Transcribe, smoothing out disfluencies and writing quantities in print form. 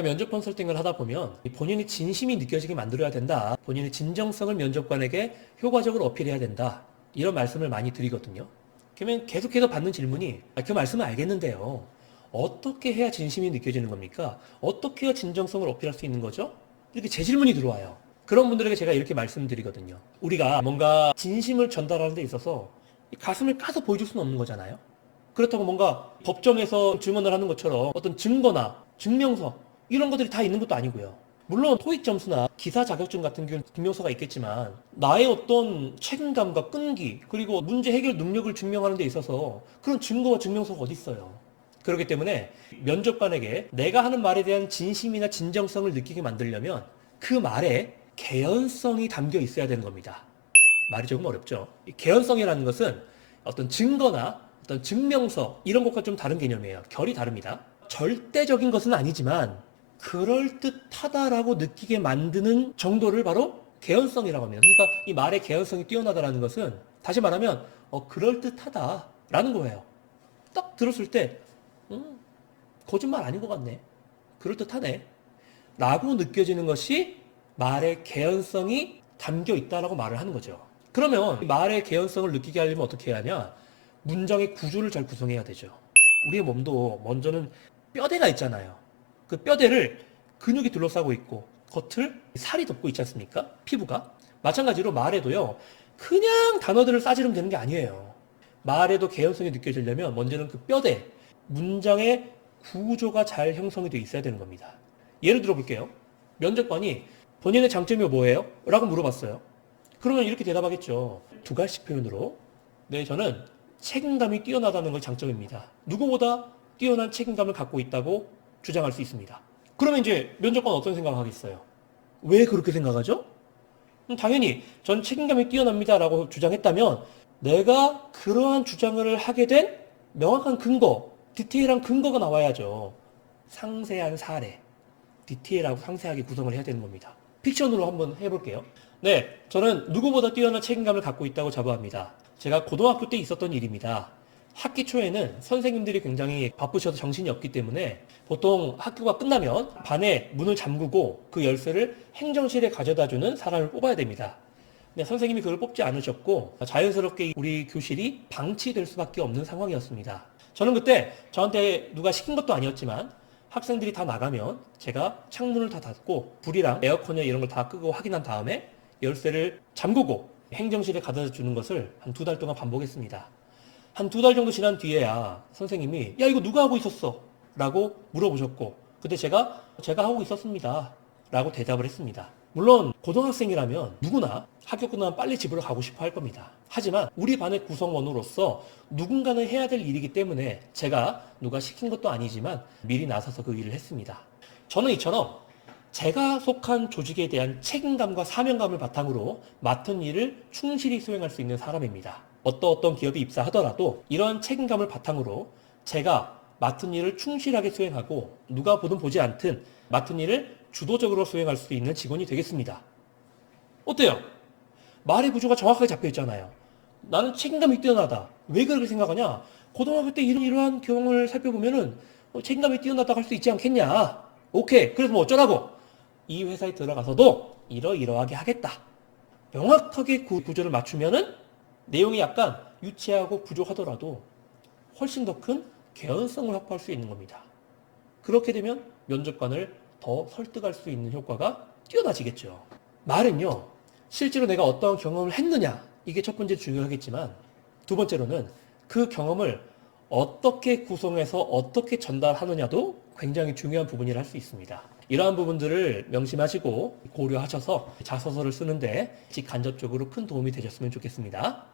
제가 면접 컨설팅을 하다 보면 본인이 진심이 느껴지게 만들어야 된다. 본인의 진정성을 면접관에게 효과적으로 어필해야 된다. 이런 말씀을 많이 드리거든요. 그러면 계속해서 받는 질문이 그 말씀은 알겠는데요. 어떻게 해야 진심이 느껴지는 겁니까? 어떻게 해야 진정성을 어필할 수 있는 거죠? 이렇게 제 질문이 들어와요. 그런 분들에게 제가 이렇게 말씀드리거든요. 우리가 뭔가 진심을 전달하는 데 있어서 가슴을 까서 보여줄 수는 없는 거잖아요. 그렇다고 뭔가 법정에서 증언을 하는 것처럼 어떤 증거나 증명서 이런 것들이 다 있는 것도 아니고요. 물론 토익 점수나 기사 자격증 같은 경우는 증명서가 있겠지만 나의 어떤 책임감과 끈기 그리고 문제 해결 능력을 증명하는 데 있어서 그런 증거와 증명서가 어디 있어요. 그렇기 때문에 면접관에게 내가 하는 말에 대한 진심이나 진정성을 느끼게 만들려면 그 말에 개연성이 담겨 있어야 되는 겁니다. 말이 조금 어렵죠. 이 개연성이라는 것은 어떤 증거나 어떤 증명서 이런 것과 좀 다른 개념이에요. 결이 다릅니다. 절대적인 것은 아니지만 그럴듯하다라고 느끼게 만드는 정도를 바로 개연성이라고 합니다. 그러니까 이 말의 개연성이 뛰어나다라는 것은 다시 말하면 그럴듯하다라는 거예요. 딱 들었을 때 거짓말 아닌 것 같네. 그럴듯하네. 라고 느껴지는 것이 말의 개연성이 담겨 있다라고 말을 하는 거죠. 그러면 말의 개연성을 느끼게 하려면 어떻게 해야 하냐? 문장의 구조를 잘 구성해야 되죠. 우리의 몸도 먼저는 뼈대가 있잖아요. 그 뼈대를 근육이 둘러싸고 있고 겉을 살이 덮고 있지 않습니까? 피부가. 마찬가지로 말에도요. 그냥 단어들을 싸지르면 되는 게 아니에요. 말에도 개연성이 느껴지려면 먼저는 그 뼈대, 문장의 구조가 잘 형성이 되어 있어야 되는 겁니다. 예를 들어 볼게요. 면접관이 본인의 장점이 뭐예요? 라고 물어봤어요. 그러면 이렇게 대답하겠죠. 두 가지 표현으로. 네, 저는 책임감이 뛰어나다는 걸 장점입니다. 누구보다 뛰어난 책임감을 갖고 있다고 주장할 수 있습니다. 그러면 이제 면접관 어떤 생각을 하겠어요? 왜 그렇게 생각하죠? 당연히 전 책임감이 뛰어납니다 라고 주장했다면 내가 그러한 주장을 하게 된 명확한 근거, 디테일한 근거가 나와야죠. 상세한 사례, 디테일하고 상세하게 구성을 해야 되는 겁니다. 픽션으로 한번 해볼게요. 네, 저는 누구보다 뛰어난 책임감을 갖고 있다고 자부합니다. 제가 고등학교 때 있었던 일입니다. 학기 초에는 선생님들이 굉장히 바쁘셔서 정신이 없기 때문에 보통 학교가 끝나면 반에 문을 잠그고 그 열쇠를 행정실에 가져다주는 사람을 뽑아야 됩니다. 근데 선생님이 그걸 뽑지 않으셨고 자연스럽게 우리 교실이 방치될 수밖에 없는 상황이었습니다. 저는 그때 저한테 누가 시킨 것도 아니었지만 학생들이 다 나가면 제가 창문을 다 닫고 불이랑 에어컨이나 이런 걸 다 끄고 확인한 다음에 열쇠를 잠그고 행정실에 가져다 주는 것을 한 2달 동안 반복했습니다. 한 2달 정도 지난 뒤에야 선생님이 야 이거 누가 하고 있었어? 라고 물어보셨고 그때 제가 하고 있었습니다. 라고 대답을 했습니다. 물론 고등학생이라면 누구나 학교 끝나면 빨리 집으로 가고 싶어 할 겁니다. 하지만 우리 반의 구성원으로서 누군가는 해야 될 일이기 때문에 제가 누가 시킨 것도 아니지만 미리 나서서 그 일을 했습니다. 저는 이처럼 제가 속한 조직에 대한 책임감과 사명감을 바탕으로 맡은 일을 충실히 수행할 수 있는 사람입니다. 어떤 기업에 입사하더라도 이런 책임감을 바탕으로 제가 맡은 일을 충실하게 수행하고 누가 보든 보지 않든 맡은 일을 주도적으로 수행할 수 있는 직원이 되겠습니다. 어때요? 말의 구조가 정확하게 잡혀 있잖아요. 나는 책임감이 뛰어나다. 왜 그렇게 생각하냐? 고등학교 때 이러한 경험을 살펴보면은 책임감이 뛰어나다고 할 수 있지 않겠냐? 오케이. 그래서 뭐 어쩌라고? 이 회사에 들어가서도 이러이러하게 하겠다. 명확하게 그 구조를 맞추면은 내용이 약간 유치하고 부족하더라도 훨씬 더 큰 개연성을 확보할 수 있는 겁니다. 그렇게 되면 면접관을 더 설득할 수 있는 효과가 뛰어나지겠죠. 말은요, 실제로 내가 어떤 경험을 했느냐, 이게 첫 번째 중요하겠지만, 두 번째로는 그 경험을 어떻게 구성해서 어떻게 전달하느냐도 굉장히 중요한 부분이라 할 수 있습니다. 이러한 부분들을 명심하시고 고려하셔서 자서서를 쓰는데 직간접적으로 큰 도움이 되셨으면 좋겠습니다.